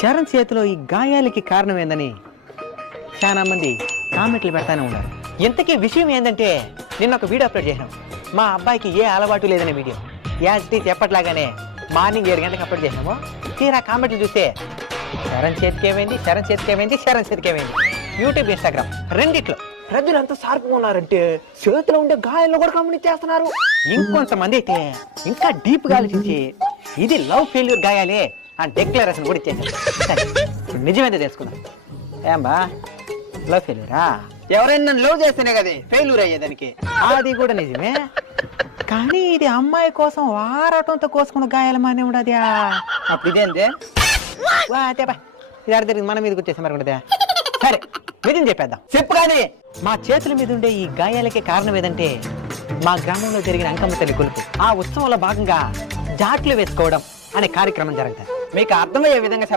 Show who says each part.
Speaker 1: చరణ్ చేతిలో ఈ గాయాలకి కారణం ఏందని చాలా మంది కామెంట్లు పెడతానే ఉన్నారు. ఇంతకీ విషయం ఏంటంటే నిన్న ఒక వీడియో అప్లోడ్ చేసినాం మా అబ్బాయికి ఏ అలవాటు లేదనే వీడియో. యాజ్ టీచ్ ఎప్పట్లాగానే మార్నింగ్ ఏడు గంటలకు అప్లోడ్ చేసినాము తీరా కామెంట్లు చూస్తే శరణ్ చేతికి ఏమైంది శరణ్ చేతికి ఏమైంది శరణ్ చేతికి ఏమైంది? యూట్యూబ్ ఇన్స్టాగ్రామ్ రెండిట్లో. ప్రజలు ఎంత షార్ప్గా ఉన్నారంటే చేతిలో ఉండే గాయాలను కూడా గమనించేస్తున్నారు. ఇంకొంతమంది అయితే ఇంకా డీప్గా ఆలోచించి ఇది లవ్ ఫెయిల్యూర్ గాయాలే ఆ డిక్లరేషన్ కూడా ఇచ్చేసారు సరే, ఇప్పుడు నిజమేదో తెలుసుకుందాం. ఏం బా లవ్ ఫెయిల్యూరా
Speaker 2: ఎవరైనా నన్ను లవ్ చేస్తేనే కదా ఫెయిల్యూర్ అయ్యేదానికి.
Speaker 1: అది కూడా నిజమే. కానీ ఇది అమ్మాయి కోసం వారటంతో కోసుకున్న గాయాలమానే ఉండదు?
Speaker 2: అప్పుడు ఇదేందే?
Speaker 1: వా తేపా ఇది అర్థం మన మీద గుర్తేసి మరి సరే నిజం చెప్పేద్దాం.
Speaker 2: చెప్పు కానీ.
Speaker 1: మా చేతుల మీద ఉండే ఈ గాయాలకి కారణం ఏదంటే మా గ్రామంలో జరిగిన అంకమ్మ తల్లి కొలుపు ఆ ఉత్సవంలో భాగంగా జాట్లు వేసుకోవడం అనే కార్యక్రమం జరుగుతుంది.
Speaker 2: మీకు అర్థమయ్యే విధంగా చెప్ప